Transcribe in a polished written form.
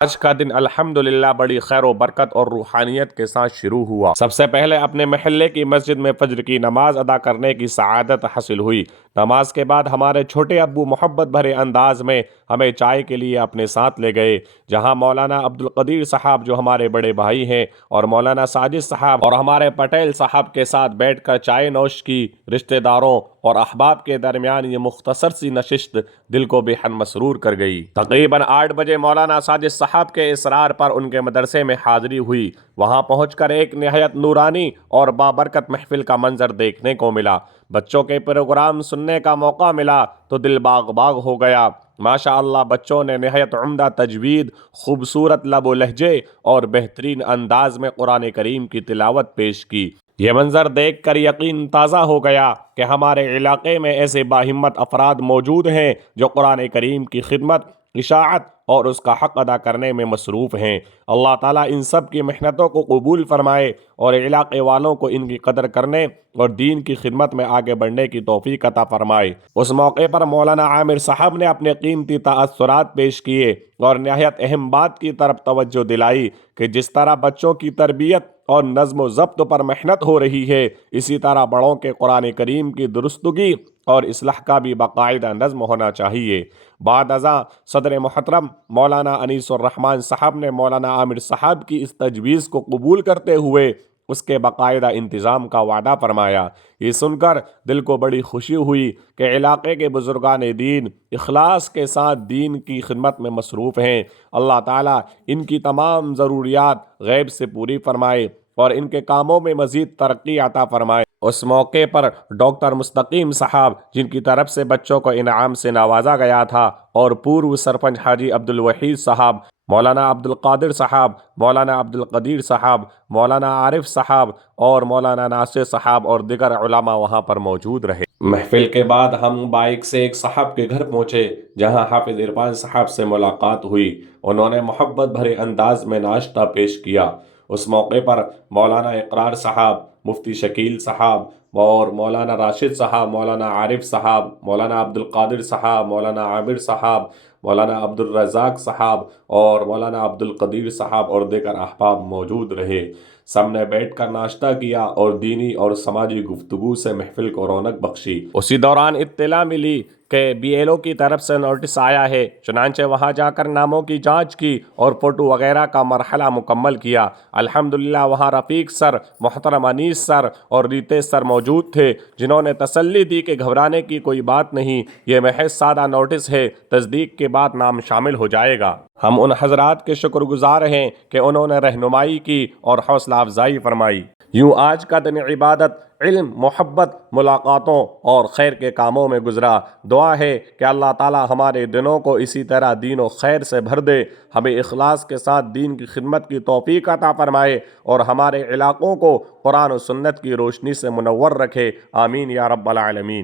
آج کا دن الحمدللہ بڑی خیر و برکت اور روحانیت کے ساتھ شروع ہوا۔ سب سے پہلے اپنے محلے کی مسجد میں فجر کی نماز ادا کرنے کی سعادت حاصل ہوئی۔ نماز کے بعد ہمارے چھوٹے ابو محبت بھرے انداز میں ہمیں چائے کے لیے اپنے ساتھ لے گئے، جہاں مولانا عبدالقدیر صاحب جو ہمارے بڑے بھائی ہیں اور مولانا ساجد صاحب اور ہمارے پٹیل صاحب کے ساتھ بیٹھ کر چائے نوش کی۔ رشتہ داروں اور احباب کے درمیان یہ مختصر سی نشست دل کو بے حد مسرور کر گئی۔ تقریباً 8 بجے مولانا ساجد صاحب کے اصرار پر ان کے مدرسے میں حاضری ہوئی۔ وہاں پہنچ کر ایک نہایت نورانی اور بابرکت محفل کا منظر دیکھنے کو ملا۔ بچوں کے پروگرام سننے کا موقع ملا تو دل باغ باغ ہو گیا۔ ماشاءاللہ بچوں نے نہایت عمدہ تجوید، خوبصورت لب و لہجے اور بہترین انداز میں قرآن کریم کی تلاوت پیش کی۔ یہ منظر دیکھ کر یقین تازہ ہو گیا کہ ہمارے علاقے میں ایسے باہمت افراد موجود ہیں جو قرآن کریم کی خدمت، اشاعت اور اس کا حق ادا کرنے میں مصروف ہیں۔ اللہ تعالیٰ ان سب کی محنتوں کو قبول فرمائے اور علاقے والوں کو ان کی قدر کرنے اور دین کی خدمت میں آگے بڑھنے کی توفیق عطا فرمائے۔ اس موقع پر مولانا عامر صاحب نے اپنے قیمتی تاثرات پیش کیے اور نہایت اہم بات کی طرف توجہ دلائی کہ جس طرح بچوں کی تربیت اور نظم و ضبط پر محنت ہو رہی ہے، اسی طرح بڑوں کے قرآن کریم کی درستگی اور اصلاح کا بھی باقاعدہ نظم ہونا چاہیے۔ بعد ازاں صدر محترم مولانا انیس الرحمن صاحب نے مولانا عامر صاحب کی اس تجویز کو قبول کرتے ہوئے اس کے باقاعدہ انتظام کا وعدہ فرمایا۔ یہ سن کر دل کو بڑی خوشی ہوئی کہ علاقے کے بزرگان دین اخلاص کے ساتھ دین کی خدمت میں مصروف ہیں۔ اللہ تعالیٰ ان کی تمام ضروریات غیب سے پوری فرمائے اور ان کے کاموں میں مزید ترقی عطا فرمائے۔ اس موقع پر ڈاکٹر مستقیم صاحب، جن کی طرف سے بچوں کو انعام سے نوازا گیا تھا، اور پورو سرپنچ حاجی عبدالوحید صاحب، مولانا عبدالقادر صاحب، مولانا عبدالقدیر صاحب، مولانا عارف صاحب اور مولانا ناصر صاحب اور دیگر علماء وہاں پر موجود رہے۔ محفل کے بعد ہم بائک سے ایک صاحب کے گھر پہنچے جہاں حافظ عرفان صاحب سے ملاقات ہوئی۔ انہوں نے محبت بھرے انداز میں ناشتہ پیش کیا۔ اس موقع پر مولانا اقرار صاحب، مفتی شکیل صاحب اور مولانا راشد صاحب، مولانا عارف صاحب، مولانا عبدالقادر صاحب، مولانا عامر صاحب، مولانا عبدالرزاق صاحب اور مولانا عبدالقدیر صاحب اور دیگر احباب موجود رہے۔ سب نے بیٹھ کر ناشتہ کیا اور دینی اور سماجی گفتگو سے محفل کو رونق بخشی۔ اسی دوران اطلاع ملی کہ BLO کی طرف سے نوٹس آیا ہے، چنانچہ وہاں جا کر ناموں کی جانچ کی اور فوٹو وغیرہ کا مرحلہ مکمل کیا۔ الحمدللہ وہاں رفیق سر، محترم انیس سر اور ریتیش سر موجود تھے، جنہوں نے تسلی دی کہ گھبرانے کی کوئی بات نہیں، یہ محض سادہ نوٹس ہے، تصدیق کے بعد نام شامل ہو جائے گا۔ ہم ان حضرات کے شکر گزار ہیں کہ انہوں نے رہنمائی کی اور حوصلہ افزائی فرمائی۔ یوں آج کا دن عبادت، علم، محبت، ملاقاتوں اور خیر کے کاموں میں گزرا۔ دعا ہے کہ اللہ تعالی ہمارے دنوں کو اسی طرح دین و خیر سے بھر دے، ہمیں اخلاص کے ساتھ دین کی خدمت کی توفیق عطا فرمائے اور ہمارے علاقوں کو قرآن و سنت کی روشنی سے منور رکھے۔ آمین یا رب العالمین۔